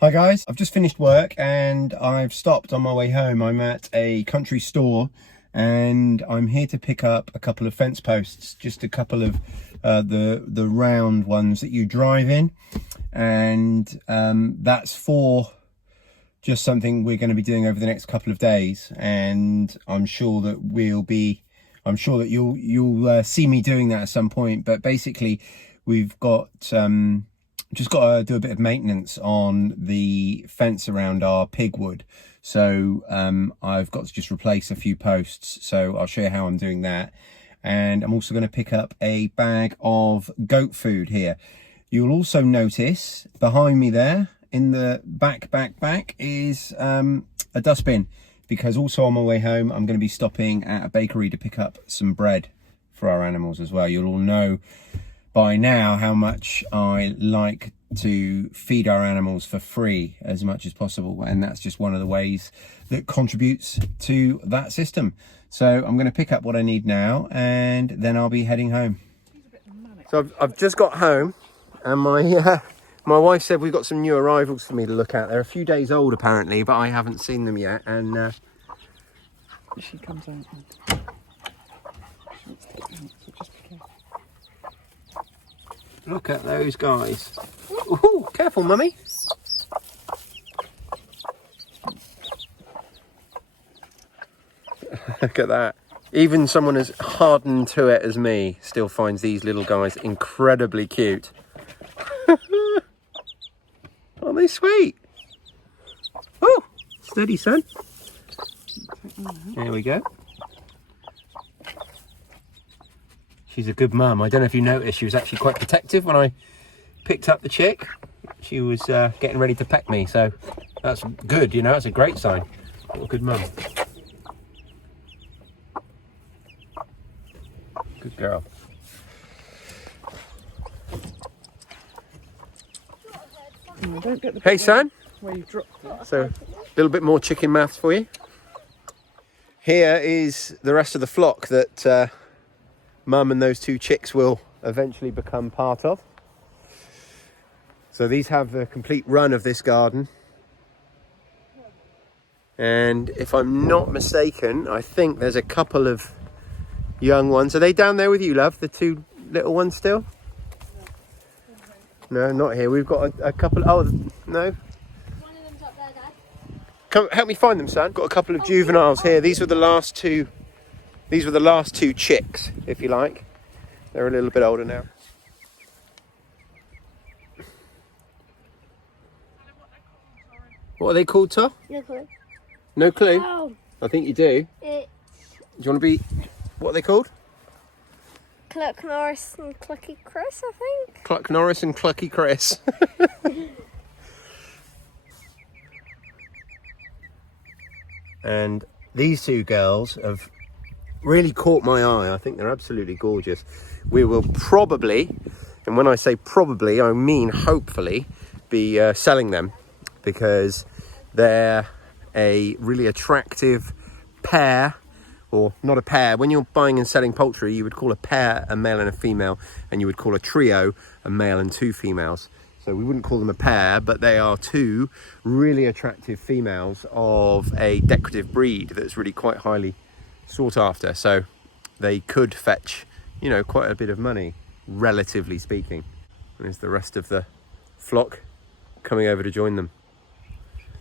Hi guys, I've just finished work and I've stopped on my way home. I'm at a country store and I'm here to pick up a couple of fence posts, just a couple of the round ones that you drive in, and that's for just something we're going to be doing over the next couple of days, and I'm sure that you'll see me doing that at some point. But basically we've got just got to do a bit of maintenance on the fence around our pig wood. So I've got to just replace a few posts. So I'll show you how I'm doing that. And I'm also going to pick up a bag of goat food here. You'll also notice behind me there in the back is a dustbin, because also on my way home I'm going to be stopping at a bakery to pick up some bread for our animals as well. You'll all know by now how much I like to feed our animals for free as much as possible, and that's just one of the ways that contributes to that system. So I'm going to pick up what I need now and then I'll be heading home. So I've just got home and my wife said we've got some new arrivals for me to look at. They're a few days old apparently, but I haven't seen them yet. And she comes out and she wants to get out, so just be careful. Look at those guys. Ooh, careful, mummy. Look at that. Even someone as hardened to it as me still finds these little guys incredibly cute. Aren't they sweet? Oh, steady, son. There we go. She's a good mum. I don't know if you noticed, she was actually quite protective when I picked up the chick. She was getting ready to peck me, so that's good, you know, that's a great sign. What a good mum. Good girl. No, don't get the Hey, son. where you've dropped it. So, a little bit more chicken maths for you. Here is the rest of the flock that Mum and those two chicks will eventually become part of. So these have the complete run of this garden. And if I'm not mistaken, I think there's a couple of young ones. Are they down there with you, love? The two little ones still? No, not here. We've got a couple. Oh, no. One of them's up there, Dad. Come, help me find them, son. Got a couple of juveniles here. These were the last two. These were the last two chicks, if you like. They're a little bit older now. What are they called, Tom? No clue. No clue? Oh, I think you do. it's Do you want to be... What are they called? Cluck Norris and Clucky Chris, I think. Cluck Norris and Clucky Chris. And these two girls have really caught my eye. I think they're absolutely gorgeous. We will probably, and when I say probably, I mean hopefully, be selling them, because they're a really attractive pair, or not a pair. When you're buying and selling poultry, you would call a pair a male and a female, and you would call a trio a male and two females. So we wouldn't call them a pair, but they are two really attractive females of a decorative breed that's really quite highly sought after. So they could fetch, you know, quite a bit of money, relatively speaking. And there's the rest of the flock coming over to join them.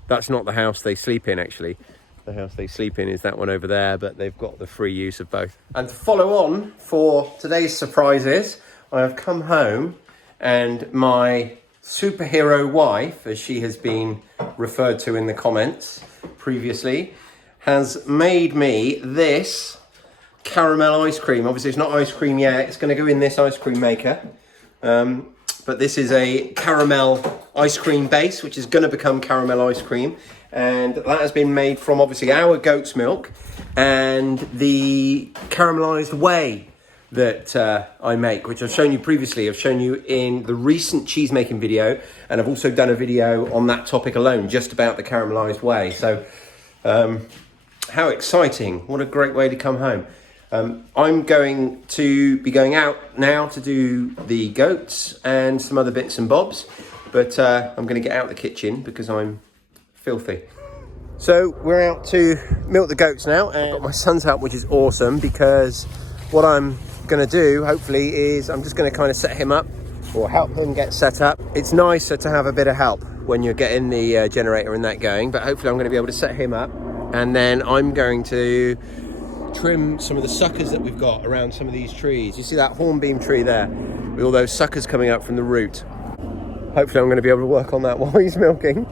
That's not the house they sleep in, actually. The house they sleep in is that one over there, but they've got the free use of both. And to follow on for today's surprises, I have come home and my superhero wife, as she has been referred to in the comments previously, has made me this caramel ice cream. Obviously it's not ice cream yet, it's going to go in this ice cream maker. But this is a caramel ice cream base, which is going to become caramel ice cream. And that has been made from obviously our goat's milk and the caramelized whey that I make, which I've shown you previously. I've shown you in the recent cheese making video, and I've also done a video on that topic alone, just about the caramelized whey. So how exciting. What a great way to come home. I'm going to be going out now to do the goats and some other bits and bobs. But I'm going to get out the kitchen because I'm filthy. So we're out to milk the goats now, and I've got my son's help, which is awesome, because what I'm going to do, hopefully, is I'm just going to kind of set him up, or help him get set up. It's nicer to have a bit of help when you're getting the generator and that going, but hopefully I'm going to be able to set him up, and then I'm going to trim some of the suckers that we've got around some of these trees. You see that hornbeam tree there with all those suckers coming up from the root? Hopefully I'm going to be able to work on that while he's milking.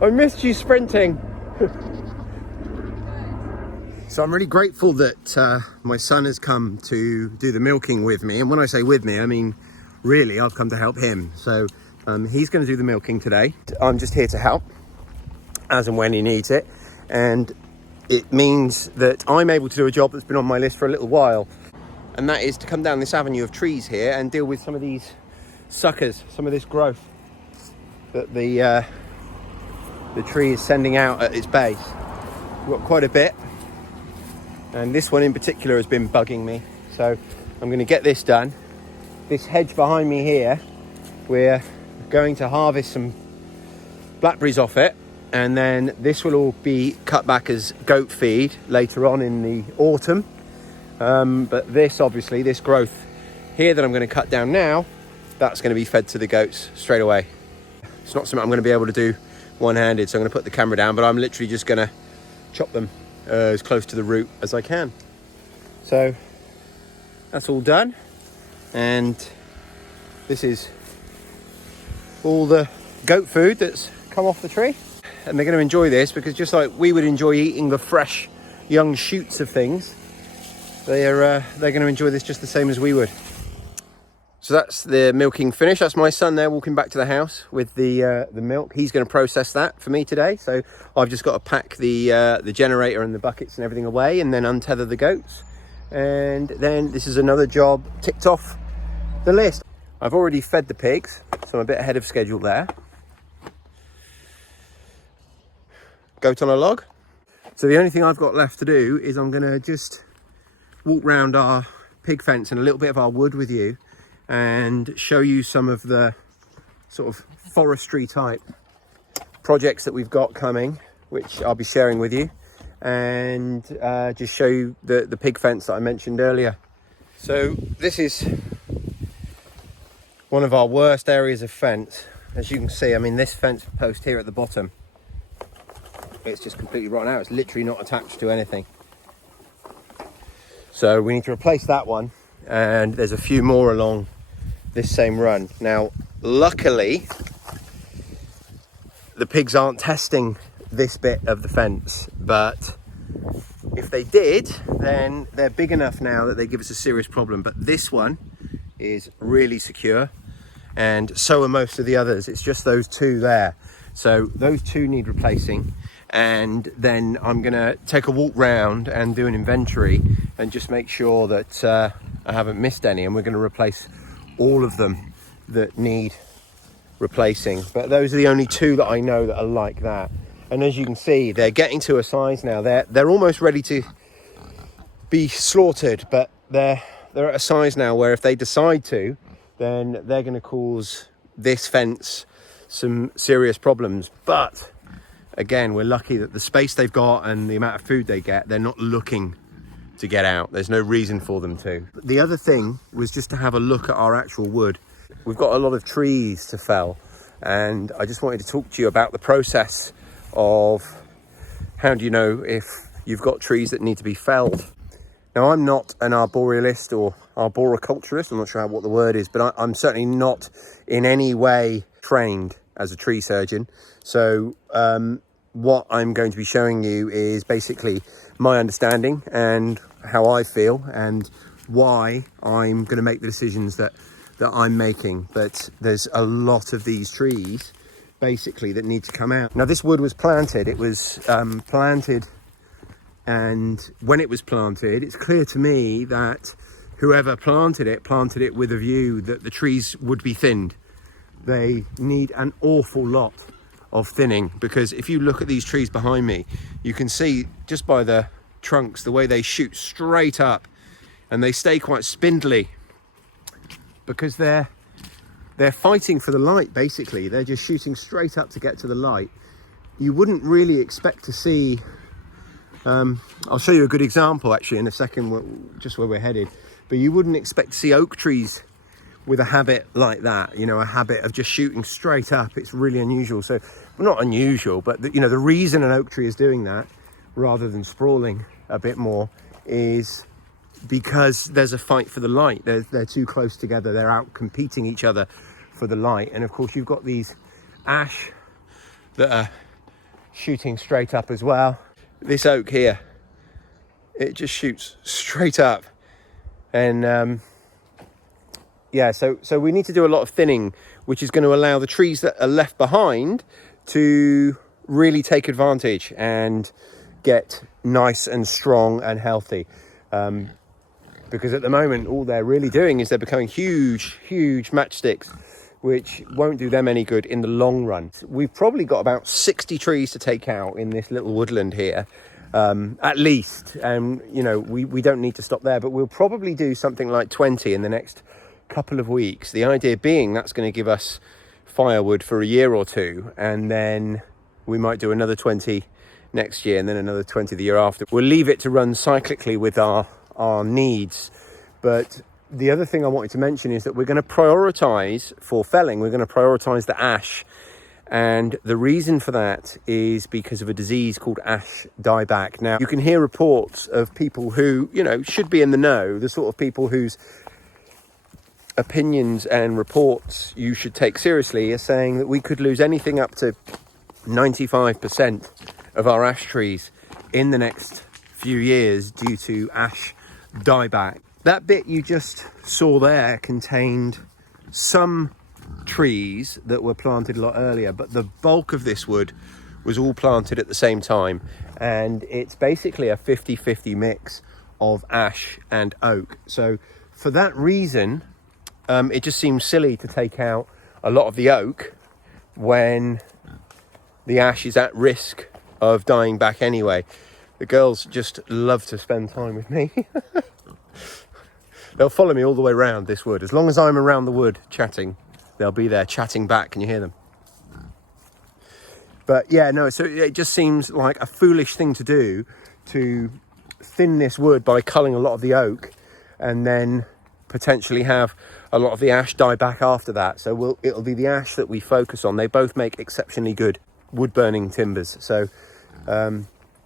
I missed you sprinting. So I'm really grateful that my son has come to do the milking with me. And when I say with me, I mean, really, I've come to help him. So he's going to do the milking today. I'm just here to help as and when he needs it. And it means that I'm able to do a job that's been on my list for a little while. And that is to come down this avenue of trees here and deal with some of these suckers, some of this growth that the tree is sending out at its base. We've got quite a bit, and this one in particular has been bugging me, so I'm going to get this done. This hedge behind me here, we're going to harvest some blackberries off it, and then this will all be cut back as goat feed later on in the autumn. But this, obviously, this growth here that I'm going to cut down now, that's going to be fed to the goats straight away. It's not something I'm going to be able to do one-handed, so I'm going to put the camera down, but I'm literally just going to chop them as close to the root as I can. So that's all done, and this is all the goat food that's come off the tree, and they're going to enjoy this, because just like we would enjoy eating the fresh young shoots of things, they're going to enjoy this just the same as we would. So that's the milking finished. That's my son there walking back to the house with the milk. He's going to process that for me today. So I've just got to pack the generator and the buckets and everything away, and then untether the goats. And then this is another job ticked off the list. I've already fed the pigs, so I'm a bit ahead of schedule there. Goat on a log. So the only thing I've got left to do is I'm going to just walk round our pig fence and a little bit of our wood with you, and show you some of the sort of forestry type projects that we've got coming, which I'll be sharing with you, and just show you the pig fence that I mentioned earlier. So this is one of our worst areas of fence. As you can see, I mean, this fence post here at the bottom, it's just completely rotten out. It's literally not attached to anything. So we need to replace that one, and there's a few more along this same run. Now, luckily, the pigs aren't testing this bit of the fence, but if they did, then they're big enough now that they give us a serious problem. But this one is really secure, and so are most of the others. It's just those two there. So those two need replacing, and then I'm gonna take a walk round and do an inventory and just make sure that I haven't missed any, and we're going to replace all of them that need replacing. But those are the only two that I know that are like that. And as you can see, they're getting to a size now. They're almost ready to be slaughtered, but they're at a size now where if they decide to, then they're going to cause this fence some serious problems. But again, we're lucky that the space they've got and the amount of food they get, they're not looking to get out. There's no reason for them to. The other thing was just to have a look at our actual wood. We've got a lot of trees to fell, and I just wanted to talk to you about the process of how do you know if you've got trees that need to be felled. Now, I'm not an arborealist or arboriculturist, I'm not sure what the word is, but I'm certainly not in any way trained as a tree surgeon. So what I'm going to be showing you is basically my understanding and how I feel and why I'm going to make the decisions that I'm making. But there's a lot of these trees basically that need to come out. Now, this wood was planted. It was planted, and when it was planted, it's clear to me that whoever planted it with a view that the trees would be thinned. They need an awful lot of thinning, because if you look at these trees behind me, you can see just by the trunks the way they shoot straight up, and they stay quite spindly. because they're fighting for the light. Basically, they're just shooting straight up to get to the light. You wouldn't really expect to see, I'll show you a good example actually in a second, just where we're headed, but you wouldn't expect to see oak trees with a habit like that, you know, a habit of just shooting straight up. It's really unusual. So, well, not unusual, but you know, the reason an oak tree is doing that rather than sprawling a bit more is because there's a fight for the light. They're too close together. They're out competing each other for the light. And of course you've got these ash that are shooting straight up as well. This oak here, it just shoots straight up. And yeah, so we need to do a lot of thinning, which is going to allow the trees that are left behind to really take advantage and get nice and strong and healthy. Because at the moment, all they're really doing is they're becoming huge matchsticks, which won't do them any good in the long run. We've probably got about 60 trees to take out in this little woodland here, at least. And, you know, we don't need to stop there, but we'll probably do something like 20 in the next couple of weeks. The idea being that's going to give us firewood for a year or two, and then we might do another 20 next year and then another 20 the year after. We'll leave it to run cyclically with our needs. But the other thing I wanted to mention is that we're going to prioritize for felling. We're going to prioritize the ash, and the reason for that is because of a disease called ash dieback. Now, you can hear reports of people who, you know, should be in the know, the sort of people whose opinions and reports you should take seriously, are saying that we could lose anything up to 95% of our ash trees in the next few years due to ash dieback. That bit you just saw there contained some trees that were planted a lot earlier, but the bulk of this wood was all planted at the same time, and it's basically a 50-50 mix of ash and oak. So for that reason, it just seems silly to take out a lot of the oak when the ash is at risk of dying back anyway. The girls just love to spend time with me. They'll follow me all the way around this wood. As long as I'm around the wood chatting, they'll be there chatting back. Can you hear them? But yeah, no, so it just seems like a foolish thing to do, to thin this wood by culling a lot of the oak and then potentially have a lot of the ash die back after that. So it'll be the ash that we focus on. They both make exceptionally good wood burning timbers. So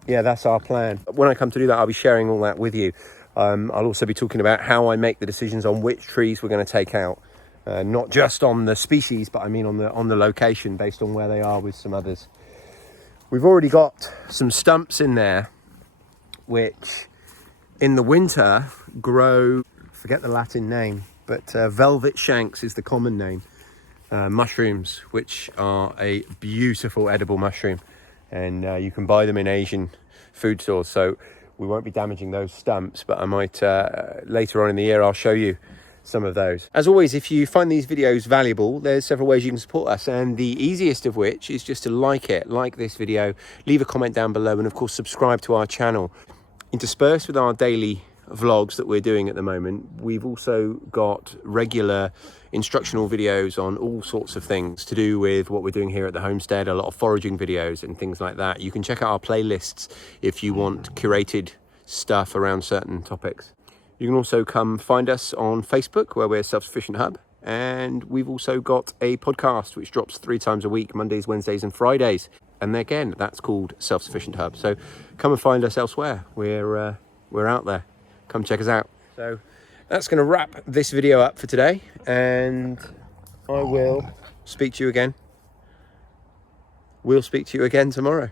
yeah, that's our plan. When I come to do that, I'll be sharing all that with you. I'll also be talking about how I make the decisions on which trees we're going to take out. Not just on the species, but I mean on the location, based on where they are with some others. We've already got some stumps in there, which in the winter grow, forget the Latin name, but velvet shanks is the common name. Mushrooms, which are a beautiful edible mushroom, and you can buy them in Asian food stores. So we won't be damaging those stumps, but I might later on in the year I'll show you some of those. As always, if you find these videos valuable, there's several ways you can support us, and the easiest of which is just to like this video, leave a comment down below, and of course subscribe to our channel. Interspersed with our daily vlogs that we're doing at the moment, we've also got regular instructional videos on all sorts of things to do with what we're doing here at the homestead, a lot of foraging videos and things like that. You can check out our playlists if you want curated stuff around certain topics. You can also come find us on Facebook, where we're Self-Sufficient Hub, and we've also got a podcast which drops 3 times a week, Mondays, Wednesdays and Fridays, and again that's called Self-Sufficient Hub. So come and find us elsewhere. We're out there. Come check us out. So that's going to wrap this video up for today, and I will speak to you again. We'll speak to you again tomorrow.